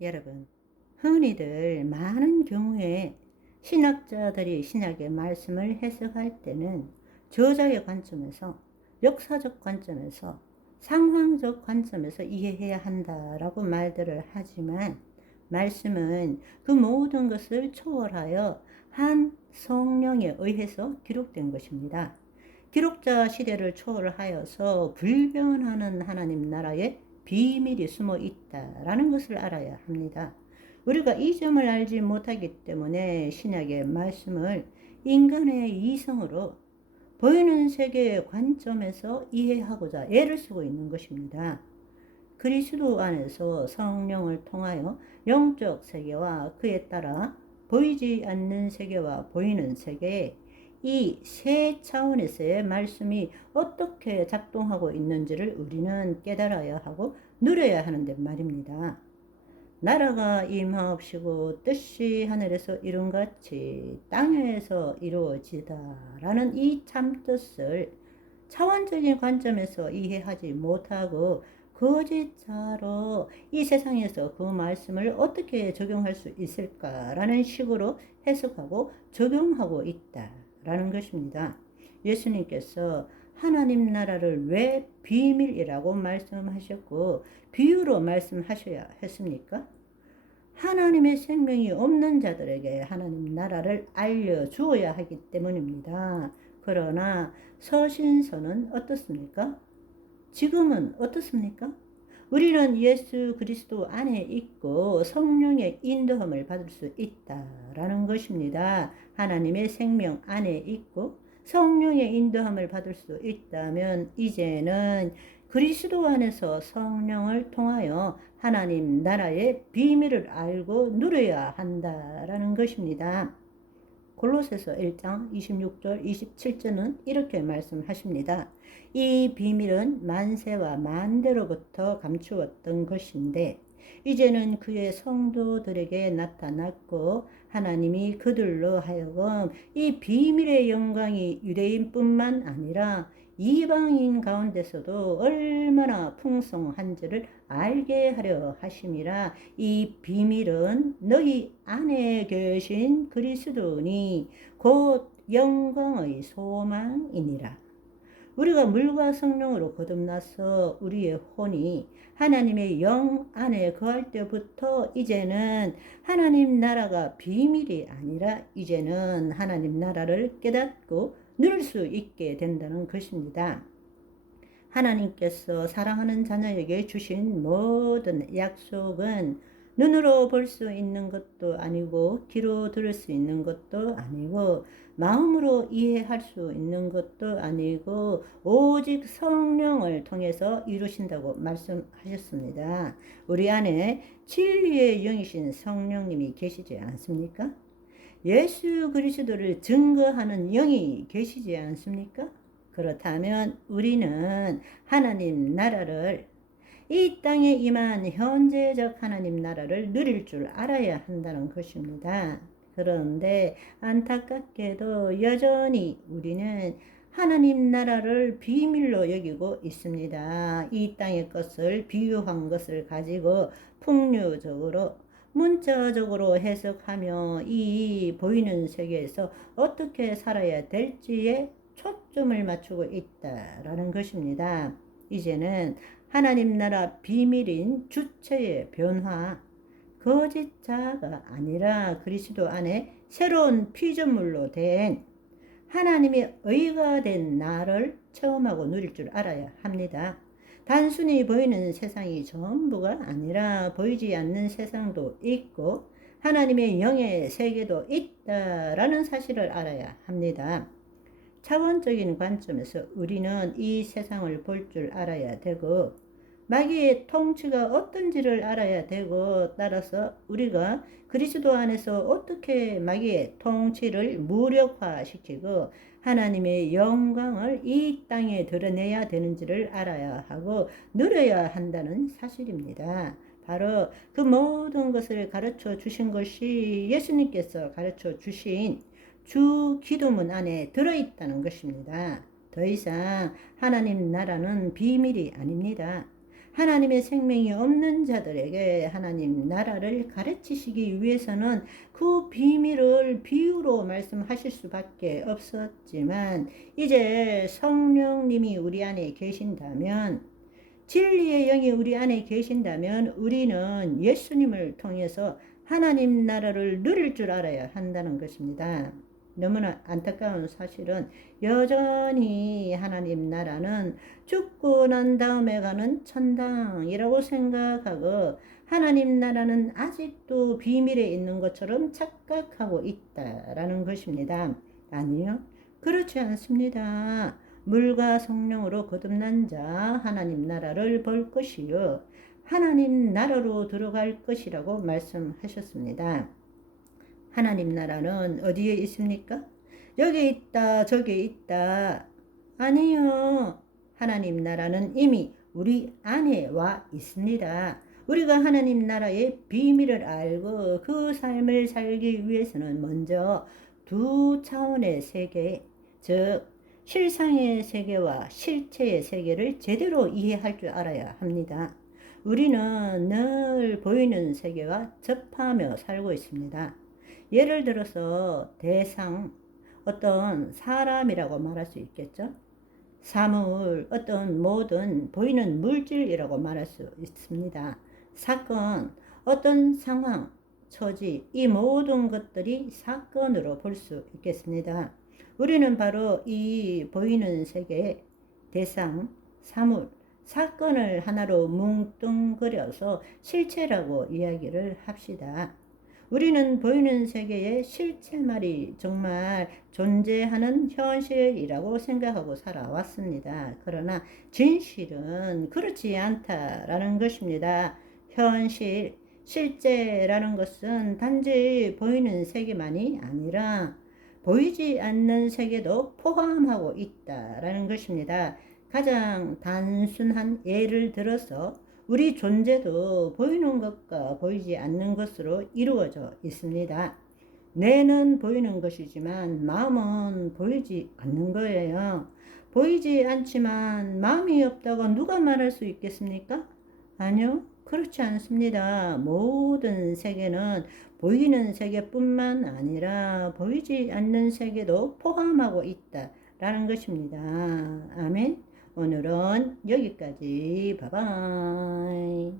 여러분, 흔히들 많은 경우에 신학자들이 신약의 말씀을 해석할 때는 저자의 관점에서, 역사적 관점에서, 상황적 관점에서 이해해야 한다라고 말들을 하지만, 말씀은 그 모든 것을 초월하여 한 성령에 의해서 기록된 것입니다. 기록자 시대를 초월하여서 불변하는 하나님 나라의 비밀이 숨어 있다라는 것을 알아야 합니다. 우리가 이 점을 알지 못하기 때문에 신약의 말씀을 인간의 이성으로 보이는 세계의 관점에서 이해하고자 애를 쓰고 있는 것입니다. 그리스도 안에서 성령을 통하여 영적 세계와 그에 따라 보이지 않는 세계와 보이는 세계, 이 세 차원에서의 말씀이 어떻게 작동하고 있는지를 우리는 깨달아야 하고 누려야 하는데 말입니다. 나라가 임하옵시고 뜻이 하늘에서 이룬같이 땅에서 이루어지다라는 이 참뜻을 차원적인 관점에서 이해하지 못하고 거짓자로 이 세상에서 그 말씀을 어떻게 적용할 수 있을까라는 식으로 해석하고 적용하고 있다라는 것입니다. 예수님께서 하나님 나라를 왜 비밀이라고 말씀하셨고 비유로 말씀하셔야 했습니까? 하나님의 생명이 없는 자들에게 하나님 나라를 알려주어야 하기 때문입니다. 그러나 서신서는 어떻습니까? 지금은 어떻습니까? 우리는 예수 그리스도 안에 있고 성령의 인도함을 받을 수 있다라는 것입니다. 하나님의 생명 안에 있고 성령의 인도함을 받을 수 있다면 이제는 그리스도 안에서 성령을 통하여 하나님 나라의 비밀을 알고 누려야 한다라는 것입니다. 골로새서 1장 26절 27절은 이렇게 말씀하십니다. 이 비밀은 만세와 만대로부터 감추었던 것인데 이제는 그의 성도들에게 나타났고 하나님이 그들로 하여금 이 비밀의 영광이 유대인뿐만 아니라 이방인 가운데서도 얼마나 풍성한지를 알게 하려 하심이라. 이 비밀은 너희 안에 계신 그리스도니 곧 영광의 소망이니라. 우리가 물과 성령으로 거듭나서 우리의 혼이 하나님의 영 안에 거할 때부터 이제는 하나님 나라가 비밀이 아니라 이제는 하나님 나라를 깨닫고 누릴 수 있게 된다는 것입니다. 하나님께서 사랑하는 자녀에게 주신 모든 약속은 눈으로 볼 수 있는 것도 아니고 귀로 들을 수 있는 것도 아니고 마음으로 이해할 수 있는 것도 아니고 오직 성령을 통해서 이루신다고 말씀하셨습니다. 우리 안에 진리의 영이신 성령님이 계시지 않습니까? 예수 그리스도를 증거하는 영이 계시지 않습니까? 그렇다면 우리는 하나님 나라를, 이 땅에 임한 현재적 하나님 나라를 누릴 줄 알아야 한다는 것입니다. 그런데 안타깝게도 여전히 우리는 하나님 나라를 비밀로 여기고 있습니다. 이 땅의 것을 비유한 것을 가지고 풍류적으로 문자적으로 해석하며 이 보이는 세계에서 어떻게 살아야 될지에 초점을 맞추고 있다라는 것입니다. 이제는 하나님 나라 비밀인 주체의 변화, 거짓자가 아니라 그리스도 안에 새로운 피조물로 된 하나님의 의가 된 나를 체험하고 누릴 줄 알아야 합니다. 단순히 보이는 세상이 전부가 아니라 보이지 않는 세상도 있고 하나님의 영의 세계도 있다라는 사실을 알아야 합니다. 차원적인 관점에서 우리는 이 세상을 볼 줄 알아야 되고 마귀의 통치가 어떤지를 알아야 되고 따라서 우리가 그리스도 안에서 어떻게 마귀의 통치를 무력화시키고 하나님의 영광을 이 땅에 드러내야 되는지를 알아야 하고 누려야 한다는 사실입니다. 바로 그 모든 것을 가르쳐 주신 것이 예수님께서 가르쳐 주신 주 기도문 안에 들어있다는 것입니다. 더 이상 하나님 나라는 비밀이 아닙니다. 하나님의 생명이 없는 자들에게 하나님 나라를 가르치시기 위해서는 그 비밀을 비유로 말씀하실 수밖에 없었지만, 이제 성령님이 우리 안에 계신다면, 진리의 영이 우리 안에 계신다면 우리는 예수님을 통해서 하나님 나라를 누릴 줄 알아야 한다는 것입니다. 너무나 안타까운 사실은 여전히 하나님 나라는 죽고 난 다음에 가는 천당이라고 생각하고, 하나님 나라는 아직도 비밀에 있는 것처럼 착각하고 있다라는 것입니다. 아니요, 그렇지 않습니다. 물과 성령으로 거듭난 자 하나님 나라를 볼 것이요 하나님 나라로 들어갈 것이라고 말씀하셨습니다. 하나님 나라는 어디에 있습니까? 여기 있다, 저기 있다. 아니요. 하나님 나라는 이미 우리 안에 와 있습니다. 우리가 하나님 나라의 비밀을 알고 그 삶을 살기 위해서는 먼저 두 차원의 세계, 즉 실상의 세계와 실체의 세계를 제대로 이해할 줄 알아야 합니다. 우리는 늘 보이는 세계와 접하며 살고 있습니다. 예를 들어서 대상, 어떤 사람이라고 말할 수 있겠죠. 사물, 어떤 모든 보이는 물질이라고 말할 수 있습니다. 사건, 어떤 상황, 처지, 이 모든 것들이 사건으로 볼 수 있겠습니다. 우리는 바로 이 보이는 세계의 대상, 사물, 사건을 하나로 뭉뚱그려서 실체라고 이야기를 합시다. 우리는 보이는 세계의 실체말이 정말 존재하는 현실이라고 생각하고 살아왔습니다. 그러나 진실은 그렇지 않다라는 것입니다. 현실, 실제라는 것은 단지 보이는 세계만이 아니라 보이지 않는 세계도 포함하고 있다라는 것입니다. 가장 단순한 예를 들어서 우리 존재도 보이는 것과 보이지 않는 것으로 이루어져 있습니다. 뇌는 보이는 것이지만 마음은 보이지 않는 거예요. 보이지 않지만 마음이 없다고 누가 말할 수 있겠습니까? 아니요, 그렇지 않습니다. 모든 세계는 보이는 세계뿐만 아니라 보이지 않는 세계도 포함하고 있다라는 것입니다. 아멘. 오늘은 여기까지. 바이바이.